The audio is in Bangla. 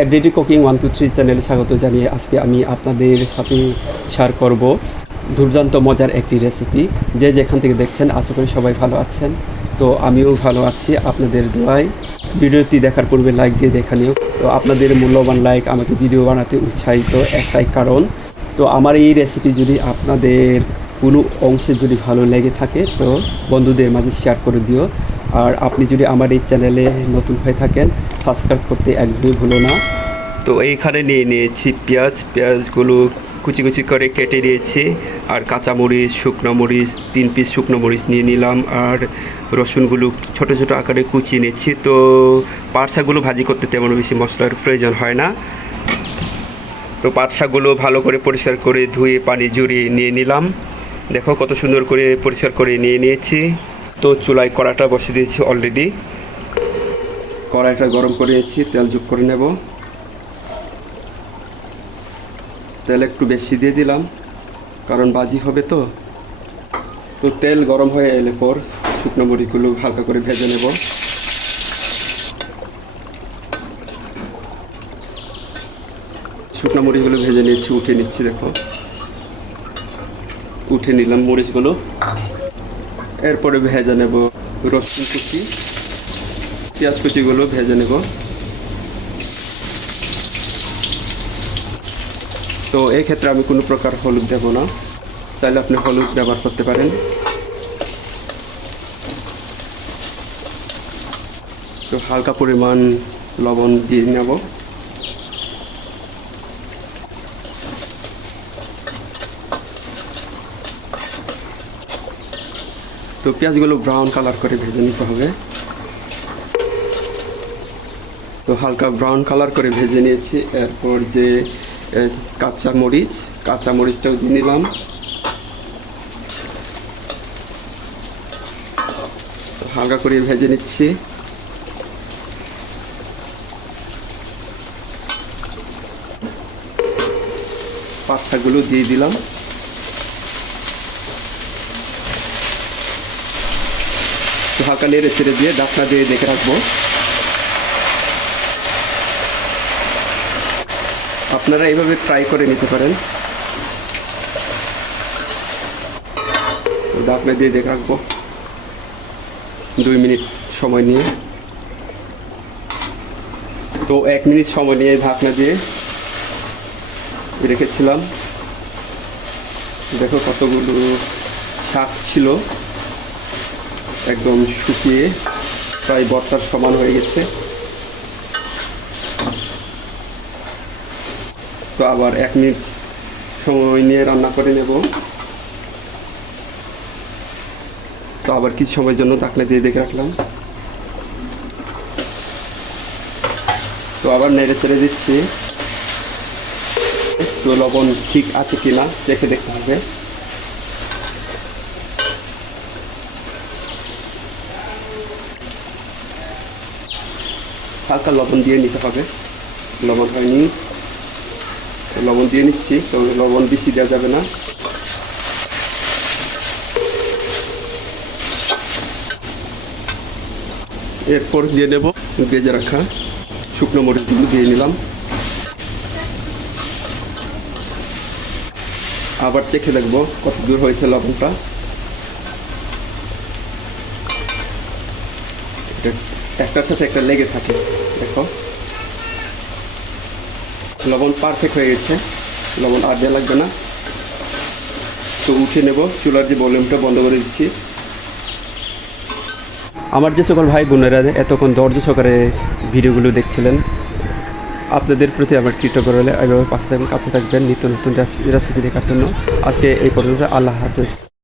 Everyday cooking one two three চ্যানেলে স্বাগত জানিয়ে আজকে আমি আপনাদের সাথে শেয়ার করব দুর্দান্ত মজার একটি রেসিপি যে যেখান থেকে দেখছেন, আশা করি সবাই ভালো আছেন। তো আমিও ভালো আছি আপনাদের দোয়ায়। ভিডিওটি দেখার পূর্বে লাইক দিয়ে দেখা নিও। তো আপনাদের মূল্যবান লাইক আমাকে ভিডিও বানাতে উৎসাহিত একটাই কারণ। তো আমার এই রেসিপি যদি আপনাদের কোনো অংশে যদি ভালো লেগে থাকে, তো বন্ধুদের মাঝে শেয়ার করে দিও। আর আপনি যদি আমার এই চ্যানেলে নতুন হয়ে থাকেন সাবস্ক্রাইব করতে একদমই ভুলো না। তো এইখানে নিয়ে নিয়েছি পেঁয়াজ। পেঁয়াজগুলো কুচি কুচি করে কেটে নিয়েছি। আর কাঁচামরিচ শুকনো মরিচ, তিন পিস শুকনো মরিচ নিয়ে নিলাম। আর রসুনগুলো ছোট ছোট আকারে কুচিয়ে নিচ্ছি তো পাট শাকগুলো ভাজি করতে তেমন বেশি মশলার প্রয়োজন হয় না। তো পাট শাকগুলো ভালো করে পরিষ্কার করে ধুয়ে, পানি জুড়িয়ে নিয়ে নিলাম। দেখো কত সুন্দর করে পরিষ্কার করে নিয়ে নিয়েছি। তো চুলায় কড়াটা বসিয়ে দিয়েছি অলরেডি কড়াইটা গরম করে নিয়েছি তেল যোগ করে নেব। তেল একটু বেশি দিয়ে দিলাম, কারণ বাজি হবে তো। তো তেল গরম হয়ে এলে পর শুকনো মরিচগুলো হালকা করে ভেজে নেব। শুকনো মরিচগুলো ভেজে নিয়েছি উঠে নিচ্ছি, দেখো। উঠে নিলাম মরিচগুলো। এরপরে ভেজে নেব রসুন কুচি, পেঁয়াজ কুচিগুলো ভেজে নেব। তো এই ক্ষেত্রে আমি কোনো প্রকার হলুদ দেব না। চাইলে আপনি হলুদ ব্যবহার করতে পারেন। তো হালকা পরিমাণ লবণ দিয়ে নেব। তো পেঁয়াজগুলো ব্রাউন কালার করে ভেজে নিতে হবে। তো হালকা ব্রাউন কালার করে ভেজে নিয়েছি। এরপর যে কাঁচা মরিচ, কাঁচা মরিচটাও দিয়ে নিলাম। হালকা করে ভেজে নিচ্ছি। পাঁচটাগুলো দিয়ে দিলাম। হালকা ছেড়ে দিয়ে ডাকনা দিয়ে দেখে রাখব। আপনারা এইভাবে ট্রাই করে নিতে পারেন। তো ডাকনা দিয়ে দেখে রাখব। দুই মিনিট সময় নিয়ে। তো এক মিনিট সময় নিয়ে ঢাকনা দিয়ে রেখেছিলাম। দেখো কতগুলো শাক ছিল। একদম শুকিয়ে প্রায় বর্তার সমান হয়ে গেছে। তো আবার এক মিনিট সময় নিয়ে রান্না করে নেব। তো আবার কিছু সময়ের জন্য তাকলে দিয়ে দেখে রাখলাম। তো আবার নেড়ে ছেড়ে দিচ্ছি। তো লবণ ঠিক আছে কিনা দেখে দেখতে হবে। হালকা লবণ দিয়ে নিতে হবে। লবণ হয়নি। লবণ দিয়ে নিচ্ছি তো লবণ বেশি দেওয়া যাবে না। এরপর দিয়ে নেব ভেজে রাখা শুকনো মরিচগুলো দিয়ে নিলাম। আবার চেখে দেখব কত দূর হয়েছে লবণটা। একটার সাথে একটা লেগে থাকে। দেখো। লবণ পারফেক্ট হয়ে গেছে। লবণ আর দেওয়া লাগবে না। তো উঠে নেব, চুলার যে ভলিউমটা বন্ধ করে দিচ্ছি। আমার যে সকল ভাই বোনেরা এতক্ষণ ধৈর্য সহকারে ভিডিওগুলো দেখছিলেন, আপনাদের প্রতি আমার কৃতজ্ঞ রইলে। এভাবে পাশে থাকবেন, কাছে থাকবেন, নিত্য নতুন রেসিপি দেখার জন্য। আজকে এই পর্যন্ত, আল্লাহ হাফেজ।